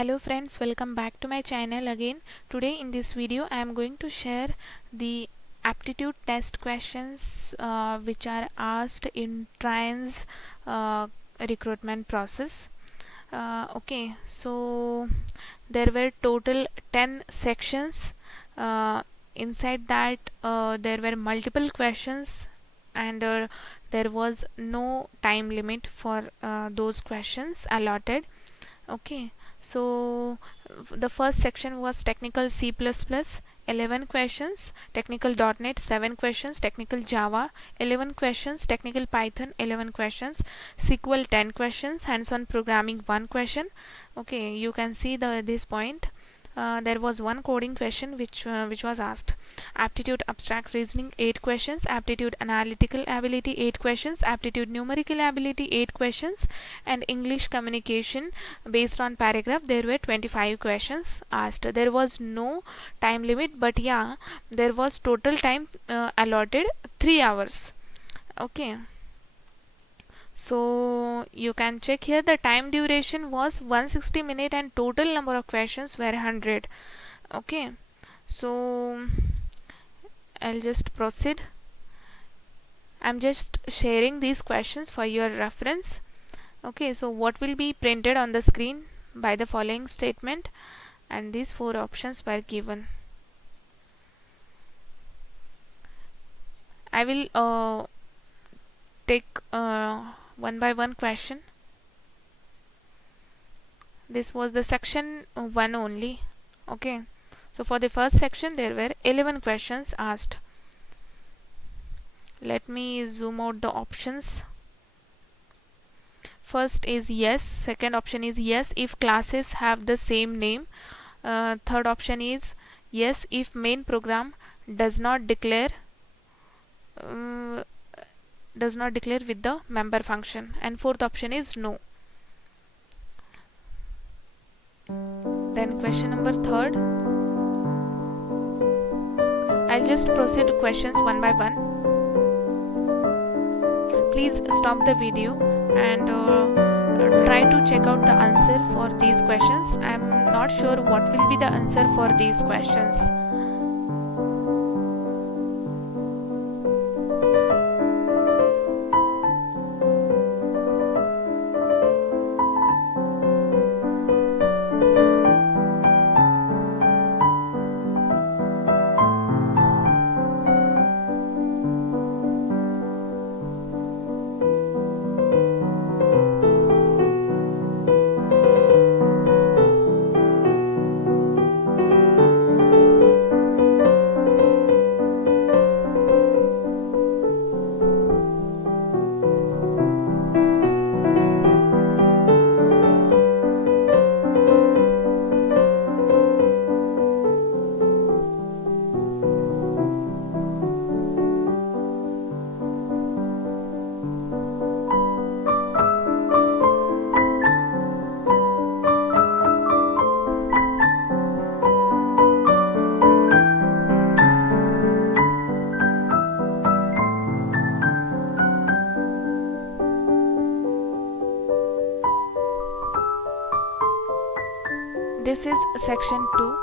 Hello friends, welcome back to my channel again. Today in this video I am going to share the aptitude test questions which are asked in Trans recruitment process. Okay, so there were total 10 sections. Inside that there were multiple questions, and there was no time limit for those questions allotted. Okay, so the first section was technical C++, 11 questions, technical .NET 7 questions, technical Java 11 questions, technical Python 11 questions, SQL 10 questions, hands-on programming 1 question. Okay, you can see this point. There was one coding question which was asked. Aptitude abstract reasoning 8 questions, aptitude analytical ability 8 questions, aptitude numerical ability 8 questions, and English communication based on paragraph there were 25 questions asked. There was no time limit, but yeah, there was total time allotted 3 hours. Okay, so you can check here, the time duration was 160 minutes and total number of questions were 100. Okay, so I'll just proceed. I'm just sharing these questions for your reference. Okay, so what will be printed on the screen by the following statement, and these 4 options were given. I will take one by one question. This was the section 1 only. Okay, so for the first section there were 11 questions asked. Let me zoom out the options. First is yes, second option is yes if classes have the same name. Third option is yes if main program does not declare uh, with the member function, and fourth option is no. Then question number third, I'll just proceed to questions one by one. Please stop the video and try to check out the answer for these questions. I'm not sure what will be the answer for these questions. This is section 2.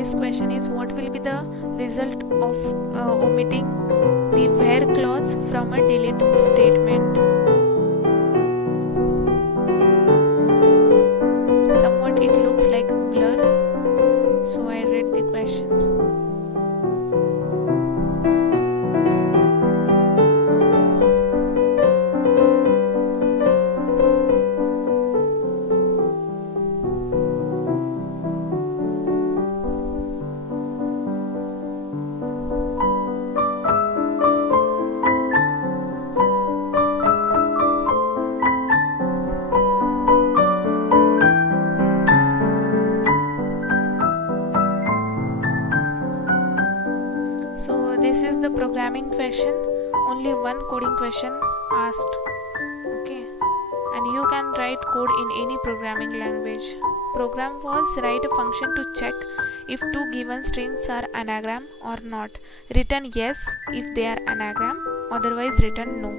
This question is, what will be the result of omitting the where clause from a delete statement? Somewhat it looks like blur, so I read the question. So this is the programming question, only one coding question asked. Okay, and you can write code in any programming language. Program was write a function to check if two given strings are anagram or not. Return yes if they are anagram, otherwise return no.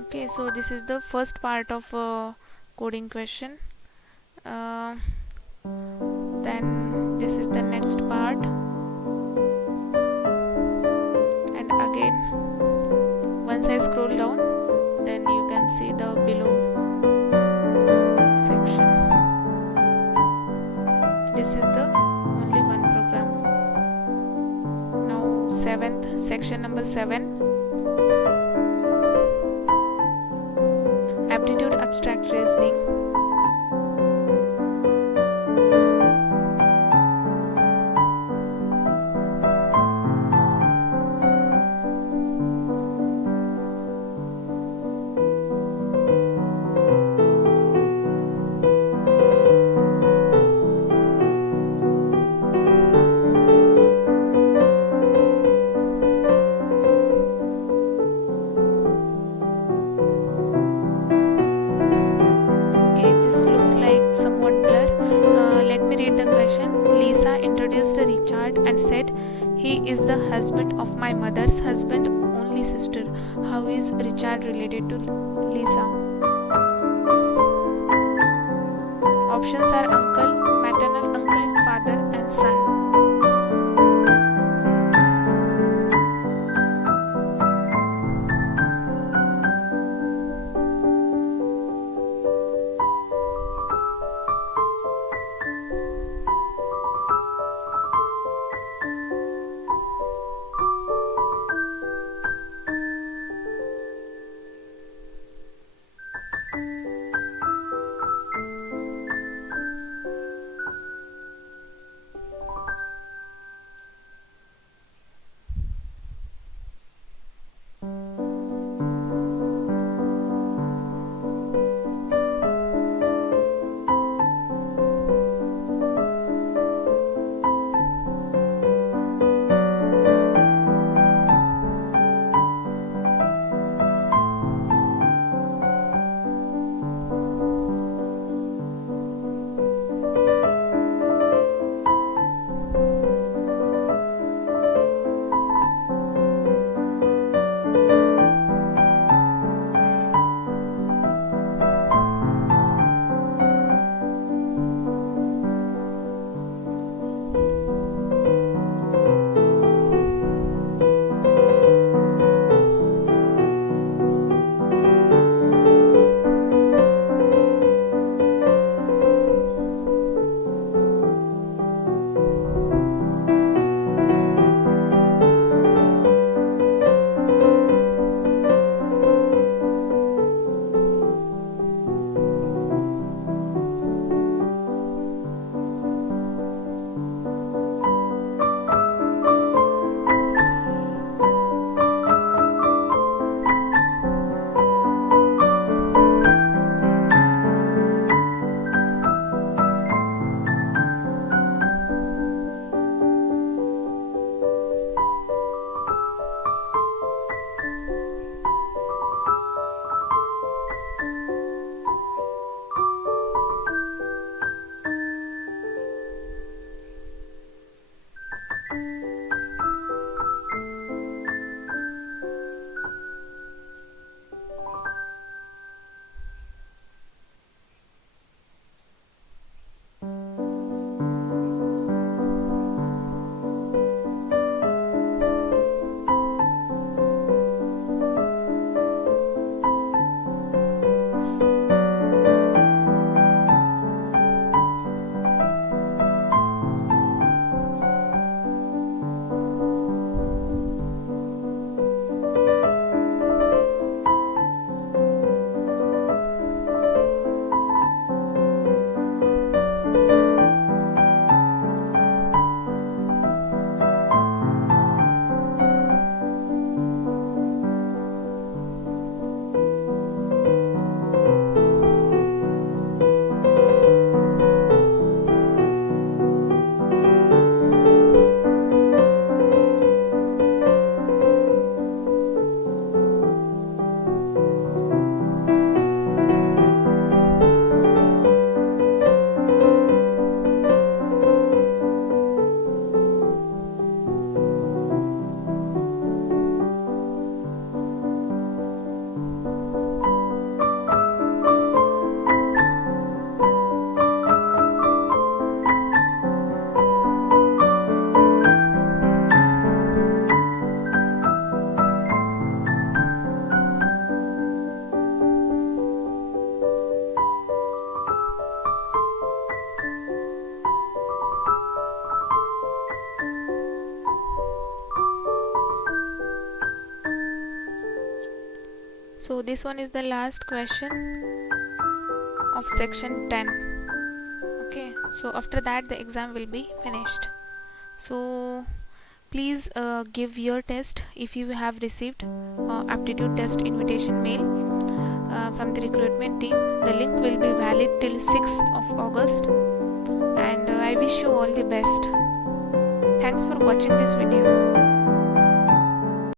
Okay, so this is the first part of coding question. Then this is the next part, and again once I scroll down, then you can see the below section. This is the only one program. Now section number 7, aptitude abstract reasoning. Richard and said, "He is the husband of my mother's husband, only sister. How is Richard related to Lisa?" Options are uncle, maternal uncle, father, and son. So this one is the last question of section 10. Okay, so after that the exam will be finished. So please give your test if you have received aptitude test invitation mail from the recruitment team. The link will be valid till 6th of August, and I wish you all the best. Thanks for watching this video.